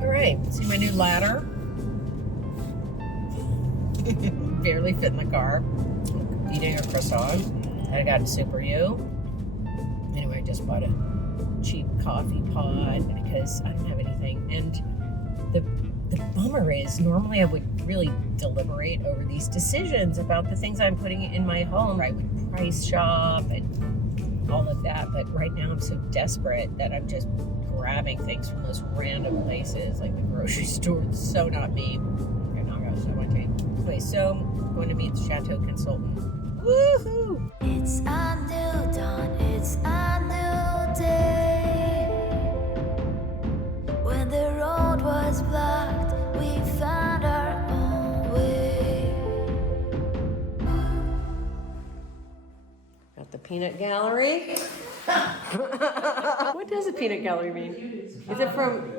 All right, see my new ladder? Barely fit in the car. Eating a croissant. I got a Super U. Anyway, I just bought a cheap coffee pot because I don't have anything. And the bummer is, normally I would really deliberate over these decisions about the things I'm putting in my home. I would price shop and all of that, but right now I'm so desperate that I'm just grabbing things from those random places like the grocery store. It's so not me. Okay, now I got so much hate. Anyway, so I'm going to meet the Chateau consultant. Woohoo! It's a new dawn, it's a new day. When the road was blocked, we found our own way. Got the peanut gallery. What does a peanut gallery mean? Is it from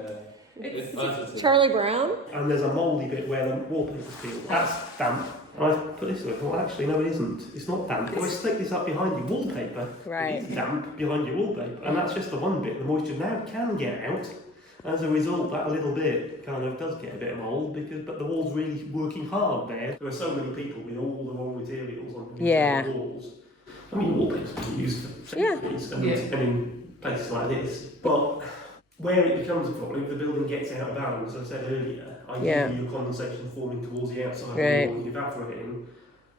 Charlie Brown? And there's a mouldy bit where the wallpaper's peeled. That's damp. And I put this away. Well, actually, no, it isn't. It's not damp. If I stick this up behind your wallpaper, Right. it's damp behind your wallpaper. And that's just the one bit. The moisture now can get out. As a result, that little bit kind of does get a bit of mould, but the wall's really working hard there. There are so many people with all the wrong materials on the walls. I mean, wallpaper's been used for centuries and in places like this. But where it becomes a problem, if the building gets out of balance, as I said earlier, ideally your condensation forming towards the outside of the wall and evaporating.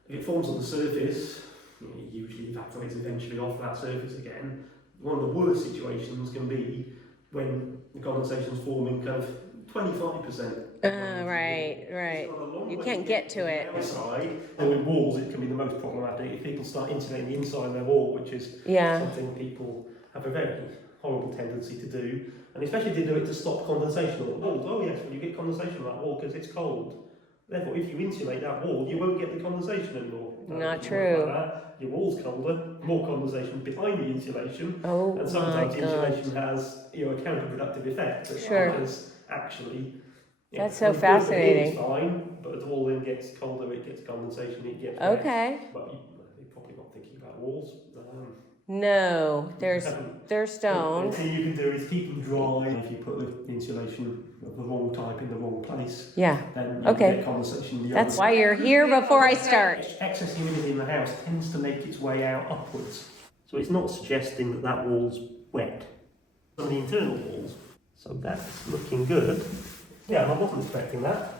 If it forms on the surface, it usually evaporates eventually off that surface again. One of the worst situations can be when the condensation's forming kind of 25%. Right. You can't get to it. Outside, and with walls, it can be the most problematic. If people start insulating the inside of their wall, which is something people have a very horrible tendency to do, and especially if they do it to stop condensation on the walls. Oh yes, well you get condensation on that wall because it's cold. Therefore, if you insulate that wall, you won't get the condensation anymore. Not true. Like that, your wall's colder, more condensation behind the insulation, Oh, and sometimes insulation has a counterproductive effect. Because actually, that's so fascinating. It's fine, but the wall then gets colder, it gets condensation, it gets But you're probably not thinking about walls. No, they're stone. The thing you can do is keep them dry. If you put the insulation of the wrong type in the wrong place, then you get condensation. That's why you're here before I start. Excess humidity in the house tends to make its way out upwards. So it's not suggesting that wall's wet. Some of the internal walls. So that's looking good. Yeah, I wasn't expecting that.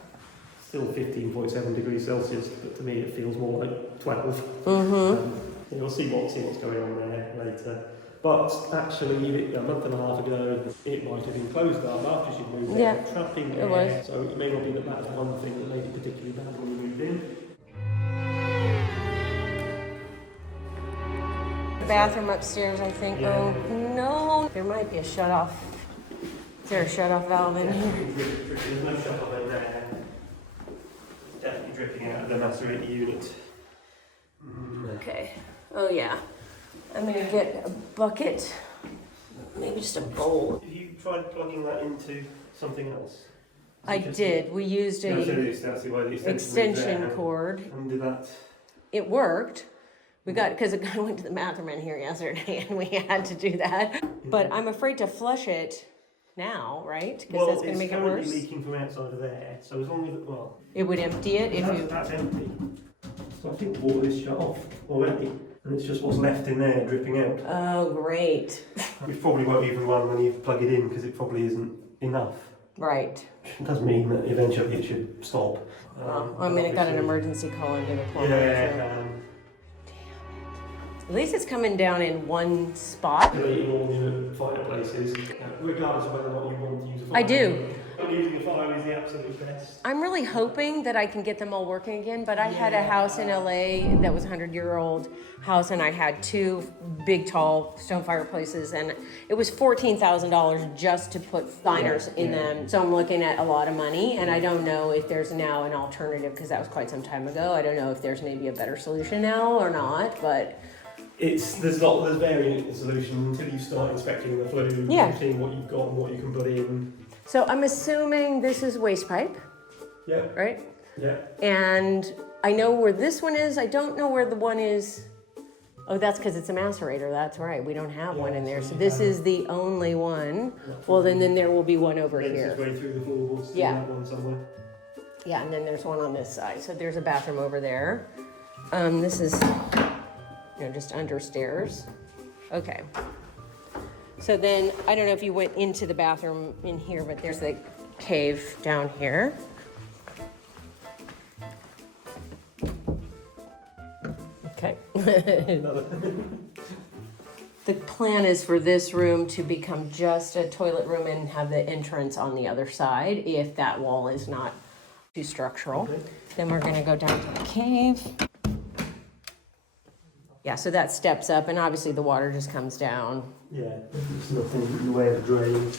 Still 15.7 degrees Celsius, but to me it feels more like 12. You'll see what's going on there later. But actually, a month and a half ago, it might have been closed up after she'd moved in, trapping air. So it may not be that that's one thing that made it particularly bad when you moved in. The bathroom upstairs, I think. Yeah. Oh no, there might be a shut-off. Is there a shut-off valve in here? There's no shut-off in there. It's definitely dripping out of the macerator unit. Okay. Oh yeah. I'm gonna get a bucket, maybe just a bowl. Have you tried plugging that into something else? I did. We used a extension cord. And did that? It worked. Because I went to the bathroom in here yesterday and we had to do that. But I'm afraid to flush it now, right? Because that's going to make it worse. It's currently leaking from outside of there, so as long as it would empty it if you... That's empty. So I think the water is shut off already, and it's just what's left in there dripping out. Oh, great. Which probably won't even run when you plug it in, because it probably isn't enough. Right. It does mean that eventually it should stop. It got an emergency call into the plumber. At least it's coming down in one spot. Deleting all your fireplaces, regardless of whether or not you want to use a fire. I do. Using a fire is the absolute best. I'm really hoping that I can get them all working again, but I had a house in LA that was a 100-year-old house, and I had 2 big, tall stone fireplaces, and it was $14,000 just to put liners in them. So I'm looking at a lot of money, and I don't know if there's now an alternative, because that was quite some time ago. I don't know if there's maybe a better solution now or not, but... There's varying solutions until you start inspecting the flue, seeing what you've got and what you can put in. So I'm assuming this is waste pipe. Yeah. Right? Yeah. And I know where this one is. I don't know where the one is Oh, that's because it's a macerator. That's right. We don't have one in there. So this is the only one. Well, then there will be one over here. Way through the floorboards. Yeah. Have one somewhere. Yeah, and then there's one on this side. So there's a bathroom over there. This is, just under stairs. Okay. So then, I don't know if you went into the bathroom in here, but there's the cave down here. Okay. The plan is for this room to become just a toilet room and have the entrance on the other side if that wall is not too structural. Okay. Then we're gonna go down to the cave. Yeah, so that steps up and obviously the water just comes down. Yeah, there's nothing in the way of a drain.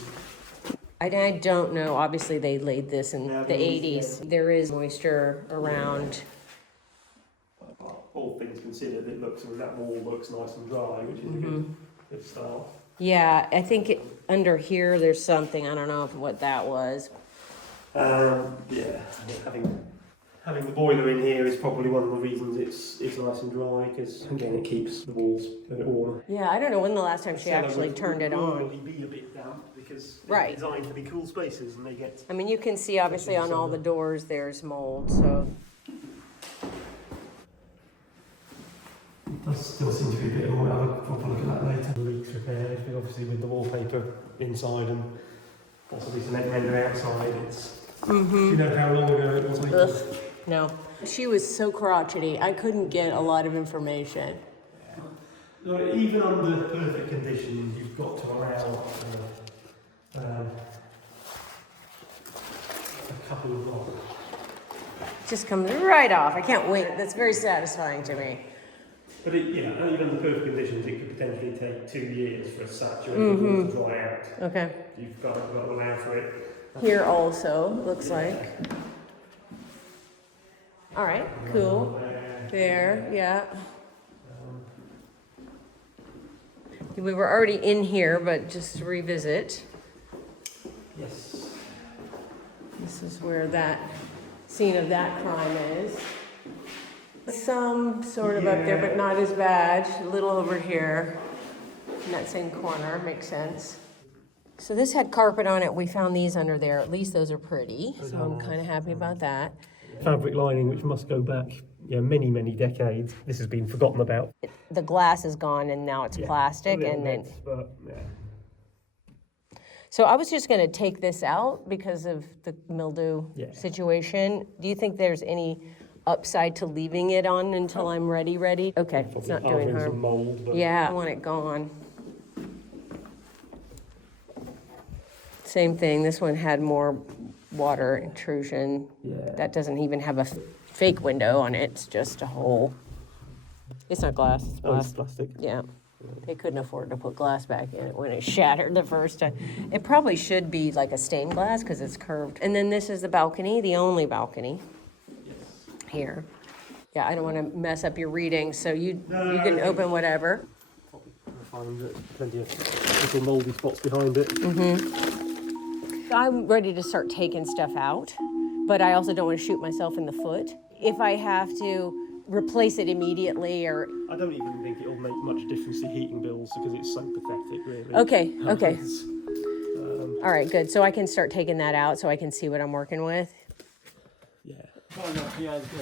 I don't know, obviously they laid this in the 80s. There is moisture around. All things considered, that wall looks nice and dry, which is a good start. Yeah, I think under here there's something, I don't know what that was. Yeah, having the boiler in here is probably one of the reasons it's nice and dry, because again it keeps the walls a bit warmer. Yeah, I don't know when the last time she actually turned it on. Probably be a bit damp because right. It's designed to be cool spaces, and they get. I mean, you can see obviously on all the doors there's mold, so. It does still seem to be a bit more. I'll have a proper look at that later. Leaks repaired, but obviously with the wallpaper inside and possibly some render outside, it's. Do you know how long ago it was? No. She was so crotchety, I couldn't get a lot of information. No, even under perfect conditions, you've got to allow a couple of blocks. Just comes right off. I can't wait. That's very satisfying to me. But even under perfect conditions, it could potentially take 2 years for a saturated to dry out. Okay. You've got to allow for it. Here also, looks like. All right, cool. There, yeah. We were already in here, but just to revisit. Yes. This is where that scene of that crime is. Some sort of up there, but not as bad. A little over here in that same corner, makes sense. So this had carpet on it. We found these under there. At least those are pretty. So I'm kind of happy about that. Fabric lining, which must go back many, many decades. This has been forgotten about. The glass is gone and now it's plastic. So I was just going to take this out because of the mildew situation. Do you think there's any upside to leaving it on until I'm ready? Okay, it's not doing harm. Some mold, but yeah, I want it gone. Same thing, this one had more water intrusion. Yeah. That doesn't even have a fake window on it, it's just a hole. It's not glass, it's it's plastic. Yeah. They couldn't afford to put glass back in it when it shattered the first time. It probably should be like a stained glass because it's curved. And then this is the balcony, the only balcony. Yes. Here. Yeah, I don't want to mess up your reading, so you can open whatever. Find plenty of little mouldy spots behind it. I'm ready to start taking stuff out, but I also don't want to shoot myself in the foot. If I have to replace it immediately or... I don't even think it'll make much difference to heating bills because it's so pathetic, really. Okay. All right, good. So I can start taking that out so I can see what I'm working with. Yeah.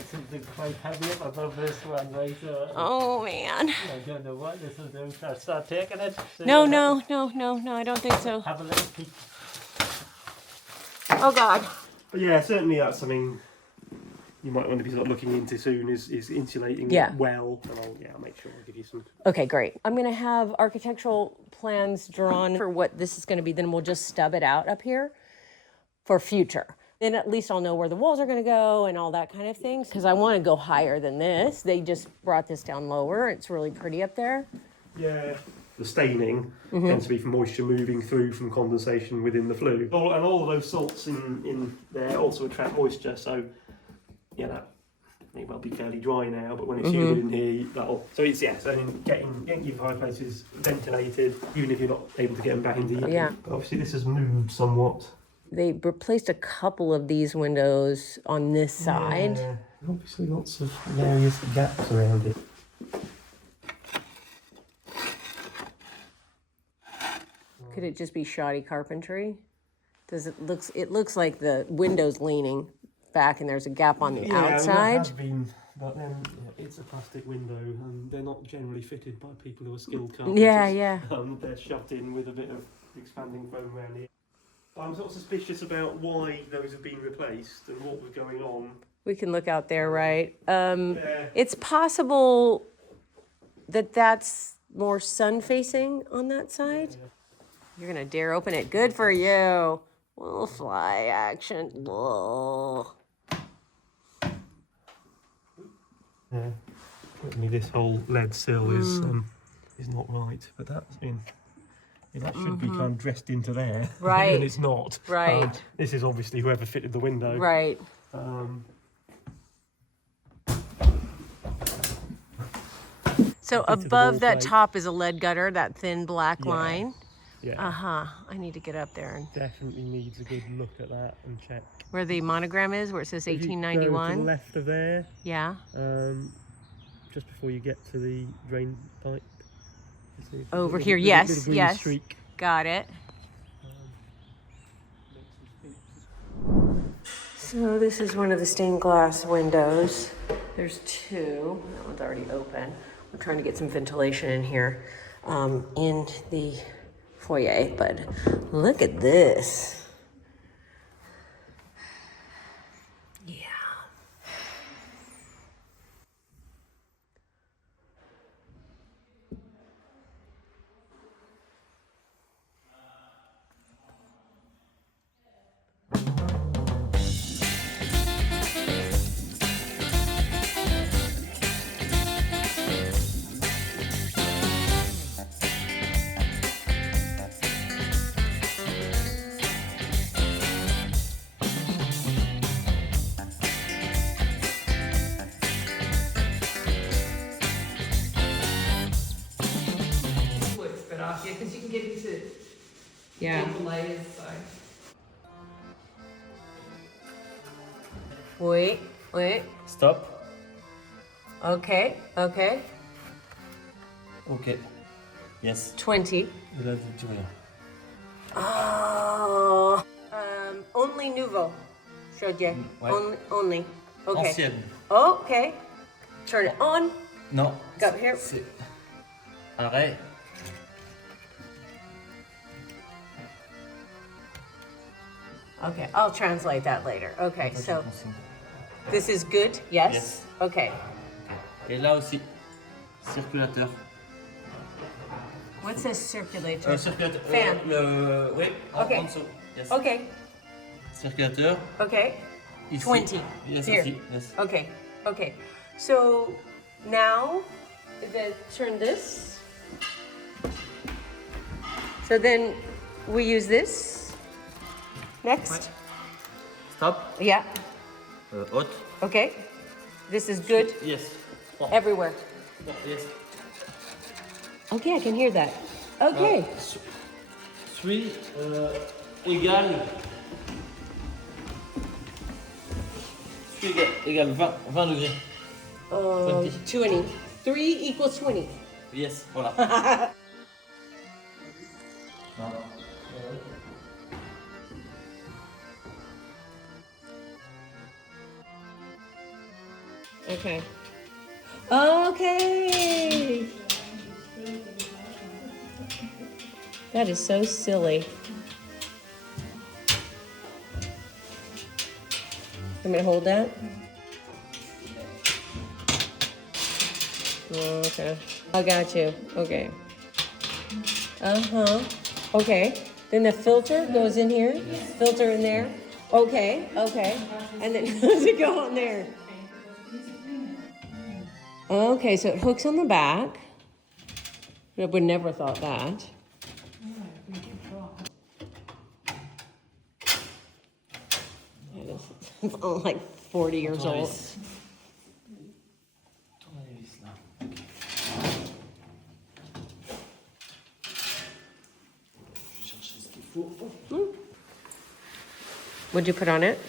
Something quite heavy above this one, right? Oh, man. I don't know what this is doing. Start taking it. No, I don't think so. Have a little peek. Oh, God. But yeah, certainly that's something you might want to be sort of looking into soon is insulating it well. And I'll make sure I'll give you some. Okay, great. I'm going to have architectural plans drawn for what this is going to be. Then we'll just stub it out up here for future. Then at least I'll know where the walls are going to go and all that kind of things. Because I want to go higher than this. They just brought this down lower. It's really pretty up there. Yeah. The staining tends to be from moisture moving through from condensation within the flue. And all of those salts in there also attract moisture. So, that may well be fairly dry now. But when it's humid in here, that'll... So it's, so getting your fireplaces ventilated, even if you're not able to get them back into your... Yeah. Obviously this has moved somewhat. They replaced a couple of these windows on this side. Obviously lots of areas, gaps around it. Could it just be shoddy carpentry? Does it looks like the window's leaning back and there's a gap on the outside. Has been, but then it's a plastic window and they're not generally fitted by people who are skilled carpenters. Yeah. They're shoved in with a bit of expanding foam around here. I'm sort of suspicious about why those have been replaced and what was going on. We can look out there, right? It's possible that that's more sun-facing on that side. You're gonna dare open it. Good for you. Little fly action. Whoa. Yeah, certainly this whole lead sill is not right, but that's been. That should be kind of dressed into there, Right? And it's not. Right. This is obviously whoever fitted the window. Right. So above that top is a lead gutter, that thin black line. Yeah. I need to get up there and Definitely needs a good look at that and check. where the monogram is, where it says If you go to 1891. the left of there, Yeah. just before you get to the drain pipe. Over here. There's a Yes. green Yes. streak. Got it. So this is one of the stained glass windows. There's two. That one's already open. I'm trying to get some ventilation in here in the foyer, but look at this. Yeah. Off, yeah, because you can get into the layers. So. Wait. Stop. Okay. Ok. Yes. 20. Et là, tu regardes. Oh. Only nouveau. Chaudier. Ouais. Only. Okay. Ancienne. Okay. Turn it on. Non. Go here. C'est... Arrêt. Okay, I'll translate that later. Okay, so this is good? Yes? Yes. Okay. Et là aussi. Circulateur. What's this circulator? Circulateur. Fan. Oui, Okay. en dessous. Yes. Okay, Circulateur. okay. Ici. 20. Yes, Here. ici. Yes. Okay. So now, turn this. So then we use this. Next. Stop. Yeah. Haute. Okay. This is good Yes. Oh. everywhere. Yes. Okay, I can hear that. Okay. 3 égale 20 degrés. 20. 3 equals 20. Yes, voilà. Non. Okay. Okay. That is so silly. I'm gonna hold that. Okay. I got you. Okay. Okay. Then the filter goes in here. Filter in there. Okay. And then does it go on there? Okay, so it hooks on the back. I would never thought that. I'm like 40 years old. What'd you put on it?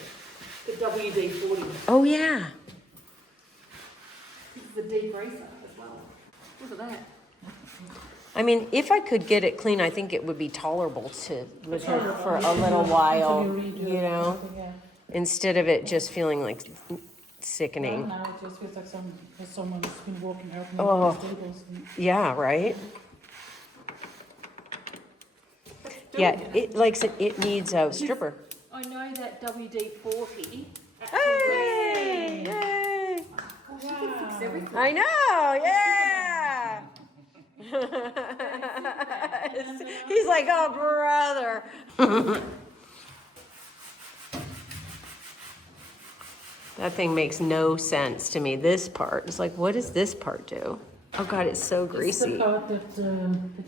The WD-40. Oh, yeah. This is the degreaser as well. Look at that. I mean, if I could get it clean, I think it would be tolerable to live here for a little while, you know, instead of it just feeling like sickening. Now it just feels like someone's been walking out in Oh. the stables. Yeah, right? Yeah, it needs a stripper. I know that WD-40. Hey! Yay! I know, yeah! He's like, oh, brother. That thing makes no sense to me, this part. It's like, what does this part do? Oh, God, it's so It's greasy. the part that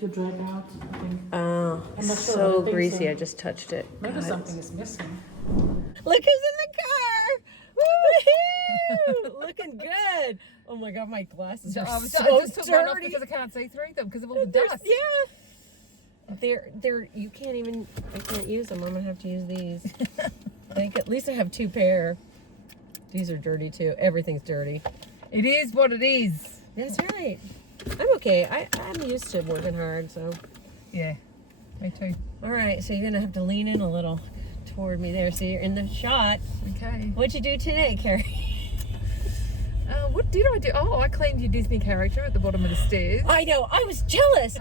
you drag out, I think. Oh, I'm not so sure, I think greasy. so. I just touched it. Maybe God. something is missing. Look who's in the car! Woo-hoo! Looking good. Oh my God, my glasses are I so just took mine off dirty. because I can't see through them because of all the dust. Yeah. They're, you can't even, I can't use them. I'm gonna have to use these. At least I have 2 pair. These are dirty too. Everything's dirty. It is what it is. That's right. I'm okay. I'm used to working hard, so. Yeah, me too. All right, so you're gonna have to lean in a little toward me there. So you're in the shot. Okay. What'd you do today, Carrie? What did I do? Oh, I cleaned your Disney character at the bottom of the stairs. I know. I was jealous.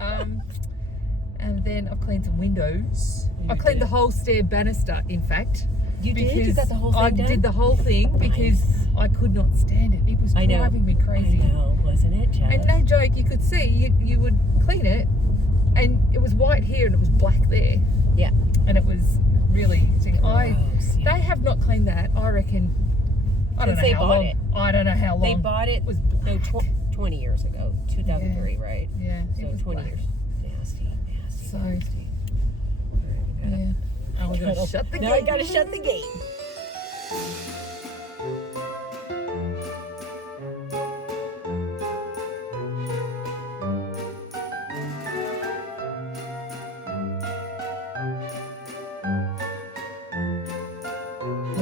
And then I've cleaned some windows. You I cleaned did. the whole stair banister, in fact. You did? You because got the whole thing I done? did the whole thing because I could not stand it. It was I know. driving me crazy. I know, wasn't it, jealous? And no joke, you could see, you would clean it, and it was white here and it was black there. Yeah. And it was really, Gross, yeah. they have not cleaned that, I reckon, I don't Since know they how bought long. it. I don't know how long. They bought it It was no, black. 20 years ago, 2003, right? Yeah, it So was 20 black. years. Nasty. So, nasty. yeah. I was going to shut the Now I gate. gotta shut the gate.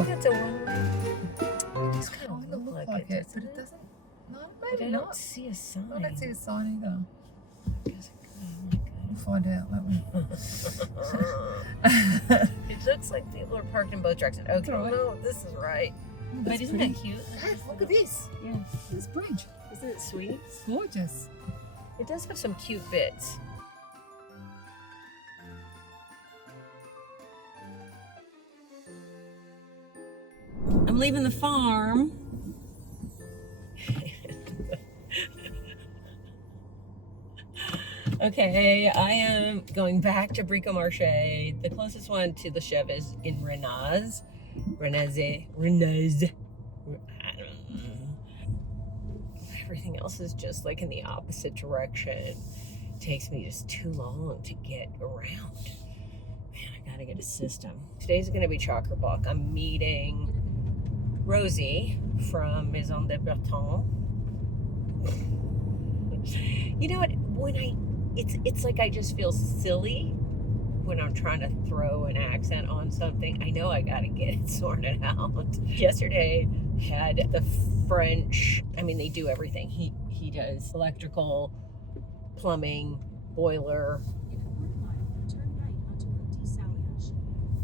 That's a one-way. It just kind of It look looks like it, but doesn't it it? doesn't. No, But maybe I not. don't see a sign. I don't see a sign either. Is it good? We'll find out, won't we? It looks like people are parked in both directions. Okay, Right. no, this is right. But That's isn't pretty. that cute? Hey, look at this. Yeah. This bridge. Isn't it sweet? It's gorgeous. It does have some cute bits. I'm leaving the farm. Okay, I am going back to Bricomarché. The closest one to the Chev is in Renaz. I don't know. Everything else is just like in the opposite direction. It takes me just too long to get around. Man, I gotta get a system. Today's gonna be Chock-a-Block. I'm meeting Rosie from Maison de Berton. You know what? It's like I just feel silly when I'm trying to throw an accent on something. I know I gotta get it sorted out. Yesterday had the French. I mean, they do everything. He does electrical, plumbing, boiler.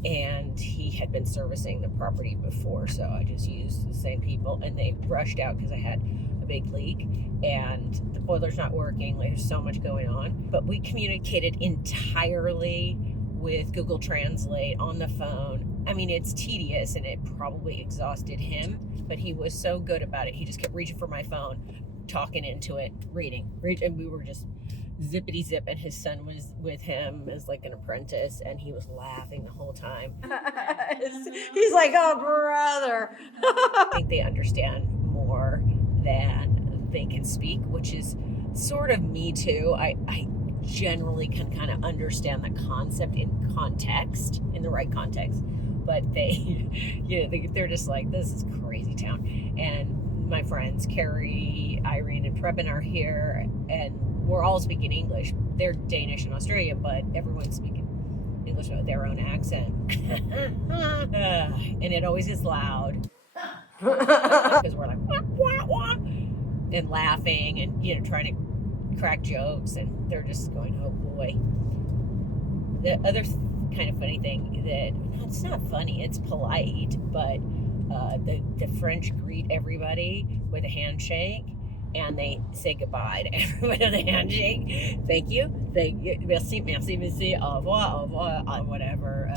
And he had been servicing the property before, so I just used the same people, and they rushed out because I had a big leak and the boiler's not working. Like, there's so much going on. But we communicated entirely with Google Translate on the phone. I mean, it's tedious and it probably exhausted him, but he was so good about it. He just kept reaching for my phone, talking into it, reading, and we were just zippity zip, and his son was with him as like an apprentice, and he was laughing the whole time. He's like, oh, brother. I think they understand more than they can speak, which is sort of me too. I generally can kind of understand the concept in context, in the right context, but they, they're just like, this is crazy town. And my friends Carrie, Irene, and Preben are here, and we're all speaking English. They're Danish in Australia, but everyone's speaking English with their own accent. And it always is loud. Because we're like, wah, wah, wah, and laughing and, trying to crack jokes, and they're just going, oh boy. The other kind of funny thing that, it's not funny, it's polite, but the French greet everybody with a handshake, and they say goodbye to everybody with a handshake. Thank you, merci, merci, merci, au revoir, whatever,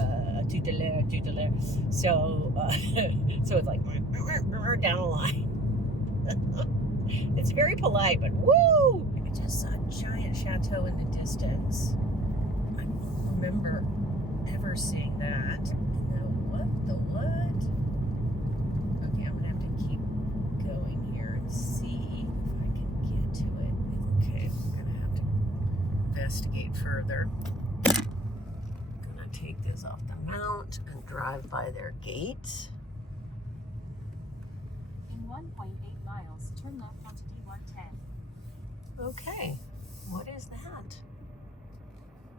tout à l'heure, tout à l'heure. So, so it's like down the line. It's very polite, but woo! I just saw a giant chateau in the distance. I don't remember ever seeing that. The what? Okay, I'm gonna have to keep going here and see if I can get to it. Okay, I'm gonna have to investigate further. I'm gonna take this off the mount and drive by their gate. In 1.8 miles, turn left onto D110. Okay, what is that?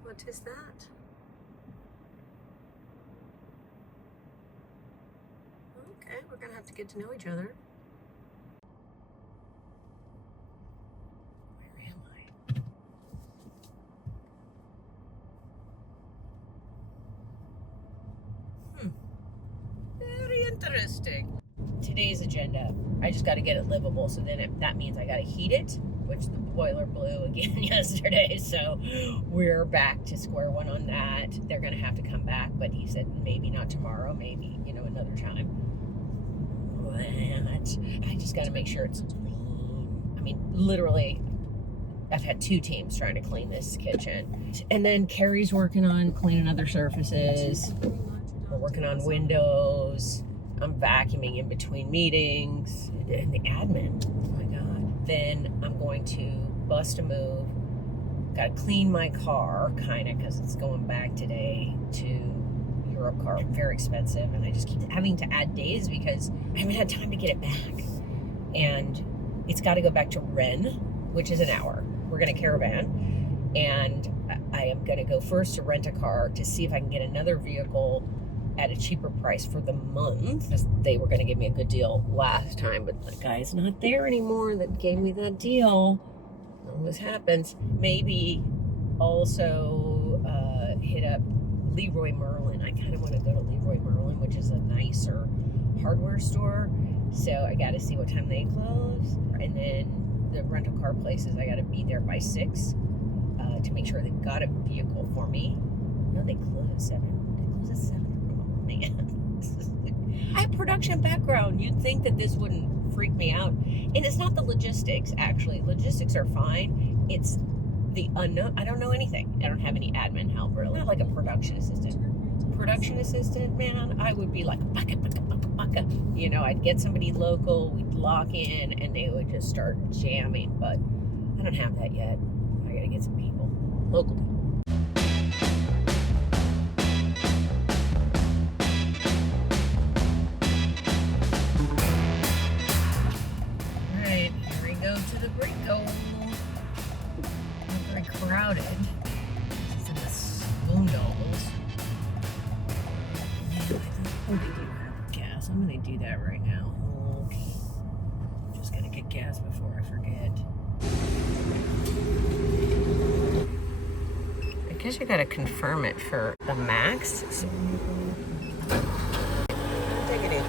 What is that? Okay, we're gonna have to get to know each other. Where am I? Very interesting. Today's agenda, I just got to get it livable, so then that means I got to heat it, which the boiler blew again yesterday, so we're back to square one on that. They're going to have to come back, but he said maybe not tomorrow, maybe, another time. But I just got to make sure it's clean. I mean, literally, I've had 2 teams trying to clean this kitchen. And then Carrie's working on cleaning other surfaces. We're working on windows. I'm vacuuming in between meetings. And the admin, oh my God. Then I'm going to bust a move. Got to clean my car, kind of, because it's going back today to Europe car. Very expensive, and I just keep having to add days because I haven't had time to get it back. And it's got to go back to Ren, which is an hour. We're going to caravan, and I am going to go first to rent a car to see if I can get another vehicle at a cheaper price for the month. They were going to give me a good deal last time, but the guy's not there anymore that gave me that deal. Always happens. Maybe also hit up Leroy Merlin. I kind of want to go to Leroy Merlin, which is a nicer hardware store. So I got to see what time they close. And then the rental car places, I got to be there by 6 to make sure they've got a vehicle for me. No, they close at 7. They close at 7. Oh, man. I have production background. You'd think that this wouldn't freak me out. And it's not the logistics, actually. Logistics are fine. It's the unknown. I don't know anything. I don't have any admin help, really. Not like a production assistant. Production assistant, man, I would be like, baka. I'd get somebody local, we'd lock in, and they would just start jamming. But I don't have that yet. I gotta get some people, local people. To the Brinko. Not very crowded. It's in the Spoondalls. Man, I think they do have gas. I'm gonna do that right now. Okay. Just gotta get gas before I forget. I guess you gotta confirm it for the max. So take it in.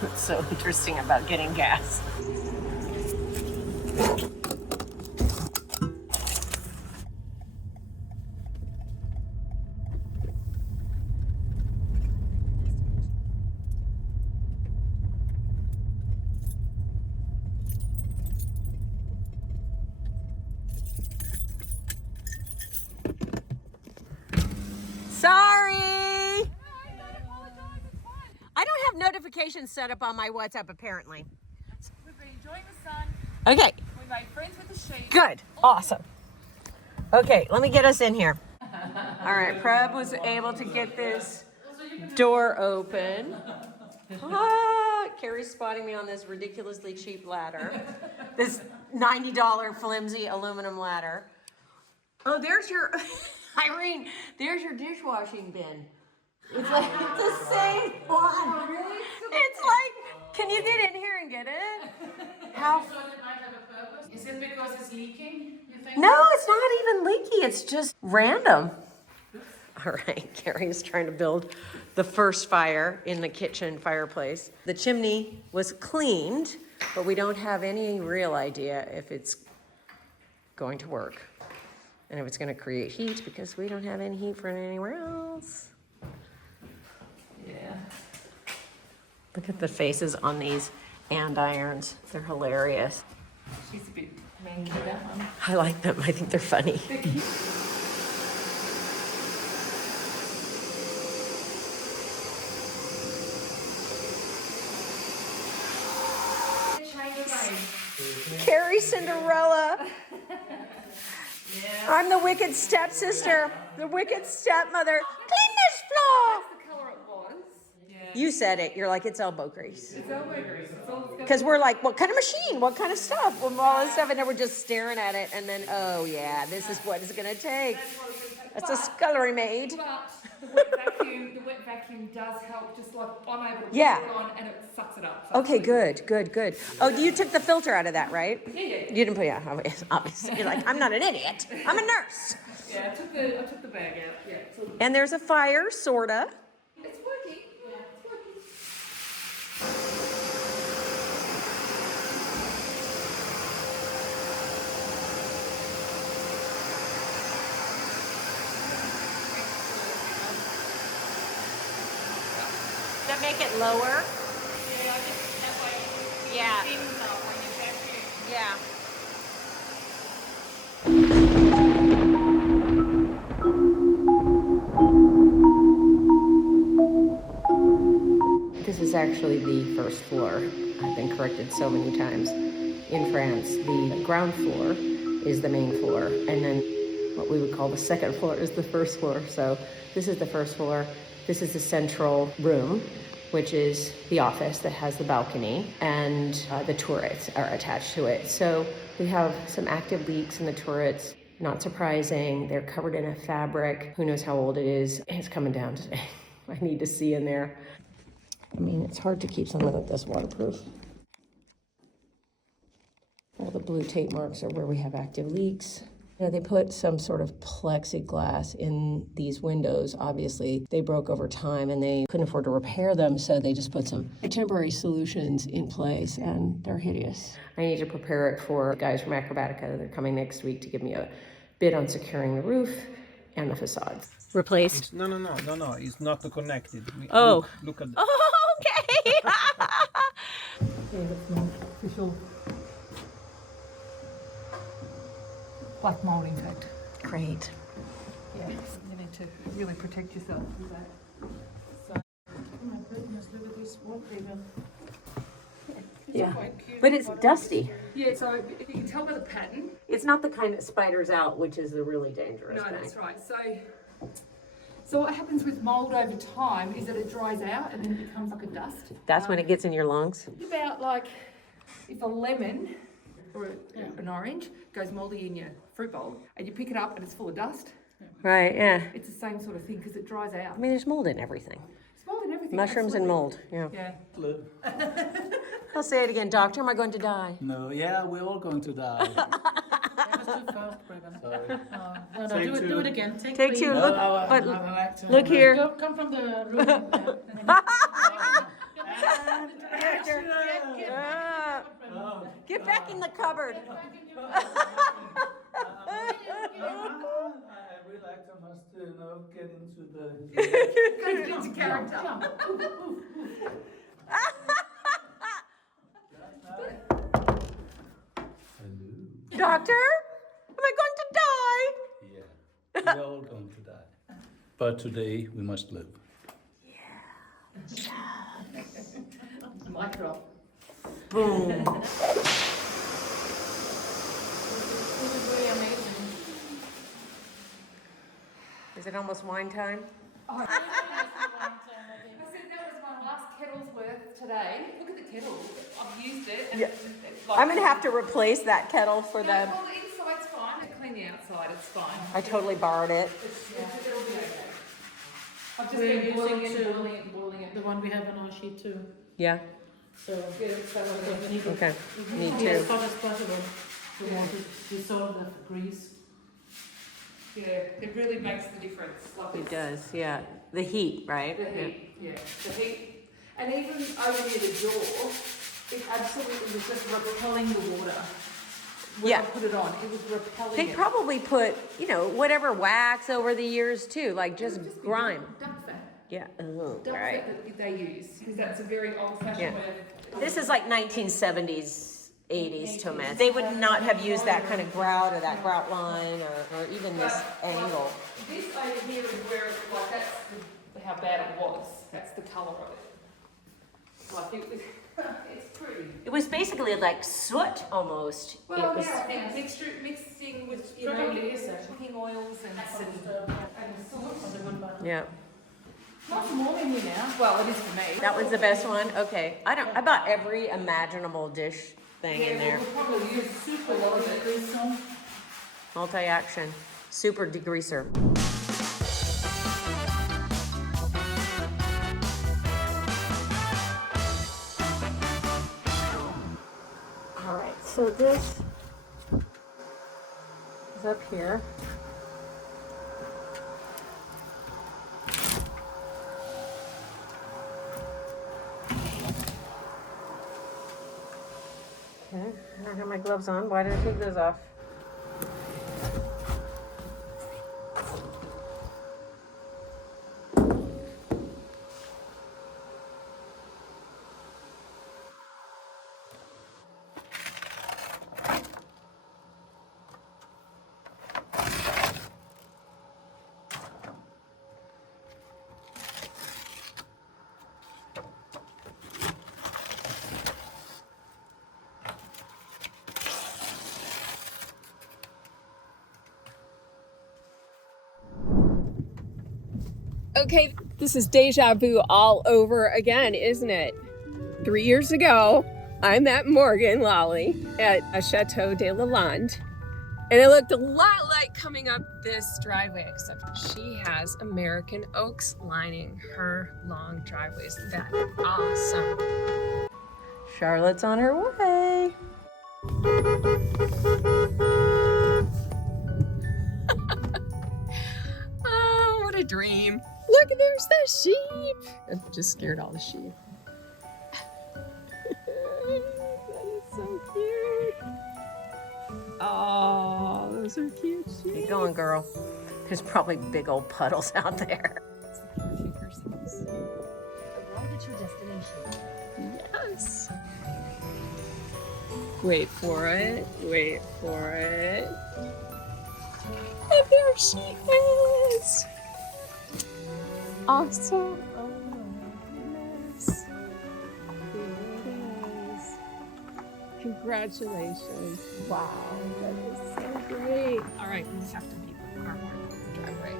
What's so interesting about getting gas? Sorry! I don't have notifications set up on my WhatsApp, apparently. We've been enjoying the sun. Okay, We made friends with the sheep. good, awesome. Okay, let me get us in here. All right, Preb was able to get this door open. Carrie's spotting me on this ridiculously cheap ladder. This $90 flimsy aluminum ladder. Oh, there's your... Irene, there's your dishwashing bin. It's like it's the same one. Really? It's like, can you get in here and get it? How? So it might have a purpose. Is it because it's leaking, you think? No, it's not even leaky. It's just random. All right, Carrie's trying to build the first fire in the kitchen fireplace. The chimney was cleaned, but we don't have any real idea if it's going to work and if it's going to create heat because we don't have any heat from anywhere else. Yeah. Look at the faces on these andirons. They're hilarious. She's a bit mangy, that one. I like them. I think they're funny. They're cute. Carrie Cinderella. I'm the wicked stepsister, the wicked stepmother. Clean this floor. That's the colour it was. You said it. You're like, it's elbow grease. It's elbow grease. It's all it's got. Because we're like, what kind of machine? What kind of stuff? Well, all this stuff, and then we're just staring at it, and then, oh yeah, this is what it's gonna take. That's a scullery maid. But the wet vacuum does help. Just like I'm able to put Yeah. it on and it sucks it up. So Okay, it's really good. Oh, you took the filter out of that, right? Yeah. You didn't put, yeah, obviously. You're like, I'm not an idiot. I'm a nurse. Yeah, I took the bag out. Yeah. So And there's a fire, sorta. it's working. Yeah, it's working. Does that make it lower? Yeah, I just that way Yeah. it thins up when you vacuum. Yeah. This is actually the first floor. I've been corrected so many times. In France, the ground floor is the main floor, and then what we would call the second floor is the first floor. So this is the first floor. This is the central room, which is the office that has the balcony, and the turrets are attached to it. So we have some active leaks in the turrets. Not surprising. They're covered in a fabric. Who knows how old it is? It's coming down today. I need to see in there. I mean, it's hard to keep something like this waterproof. All the blue tape marks are where we have active leaks. You know, they put some sort of plexiglass in these windows. Obviously, they broke over time and they couldn't afford to repair them, so they just put some temporary solutions in place, and they're hideous. I need to prepare it for the guys from Acrobatica. They're coming next week to give me a bid on securing the roof and the facades. Replaced? No. It's not connected. Oh. Look at that. Oh, okay. Yeah, that's my official black mold impact. Great. Yeah, you need to really protect yourself with that. Oh my goodness, look at this wallpaper. Yeah. Quite cute. But it's dusty. Yeah, so you can tell by the pattern. It's not the kind that spiders out, which is the really dangerous No, thing. that's right. So what happens with mold over time is that it dries out and then it becomes like a dust. That's when it gets in your lungs? It's about like if a lemon or an orange goes moldy in your fruit bowl and you pick it up and it's full of dust, Right, yeah. it's the same sort of thing because it dries out. I mean, there's mold in everything. It's mold in everything. Mushrooms and mold, yeah. Yeah. I'll say it again, doctor, am I going to die? No, yeah, we're all going to die. That was too fast, Brevin. Sorry. No, do it again. Take three. two, No, look, I but like to look have a- here. Go, come from the room. Get back in the cupboard. I really like to must get into the. Into character. Doctor, am I going to die? Yeah, we're all going to die. But today we must live. Mic drop. Boom. This is really amazing. Is it almost wine time? I said that was my last kettle's worth today. Look at the kettle. I've used it. And Yeah. it's like, I'm gonna have to replace that kettle for no, them. well, the inside's fine. It clean the outside, it's fine. I totally borrowed it. It'll be okay. I've just We're been boiling using it, to- boiling it, boiling it. The one we have on our sheet too. Yeah. So Get it so we need to Okay. Me be as too. hot as possible. We want to dissolve the grease. yeah, it really makes the difference. Like It it's- does. Yeah. The heat, right? The heat, yeah, the heat. And even over near the door, it absolutely was just repelling the water. When Yeah. I put it on, it was repelling They it. probably put, whatever wax over the years too, like just Just be grime. Duck fat. Yeah. Ugh, Duck right. fat that they use, because that's a very old-fashioned Yeah. way of. This is like 1970s, 80s Tomas. They would not have used that kind of grout or that grout line or even this angle. This over here is where, like, that's how bad it was. That's the colour of it. Like, it was, it's pretty. It was basically like soot almost. It Well, was, yeah, I think mixing with, Probably is that. cooking oils and soot. yeah. Not warm in here now. Well, it is for me. That was the best one? Okay. I bought every imaginable dish thing in there. We'll probably use super lot of it. Multi-action. Super degreaser. All right, so this is up here. Okay, I don't have my gloves on. Why did I take those off? Okay, this is deja vu all over again, isn't it? 3 years ago, I met Morgan Lolly at a Chateau de Lalande, and it looked a lot like coming up this driveway, except she has American oaks lining her long driveways. That is awesome. Charlotte's on her way. Oh, what a dream. Look, there's the sheep. I just scared all the sheep. That is so cute. Oh, those are cute sheep. Keep going, girl. There's probably big old puddles out there. It's the caretaker's house. Arrive at your destination. Yes. Wait for it. Wait for it. And there she is. Awesome. Oh my goodness. Here it is. Congratulations. Wow, that is so great. All right, we have to beat the car more in the driveway.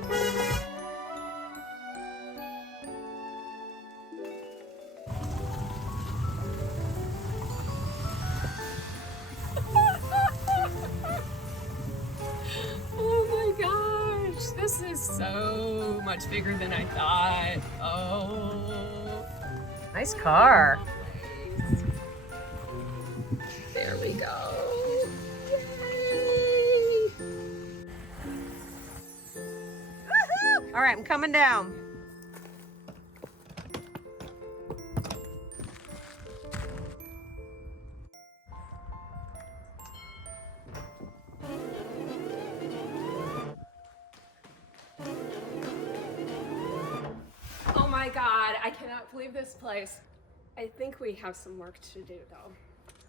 Oh my gosh, this is so much bigger than I thought. Oh, Nice car. place. There we go. Yay! All right, I'm coming down. Oh my god, I cannot believe this place. I think we have some work to do though.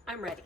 I'm ready.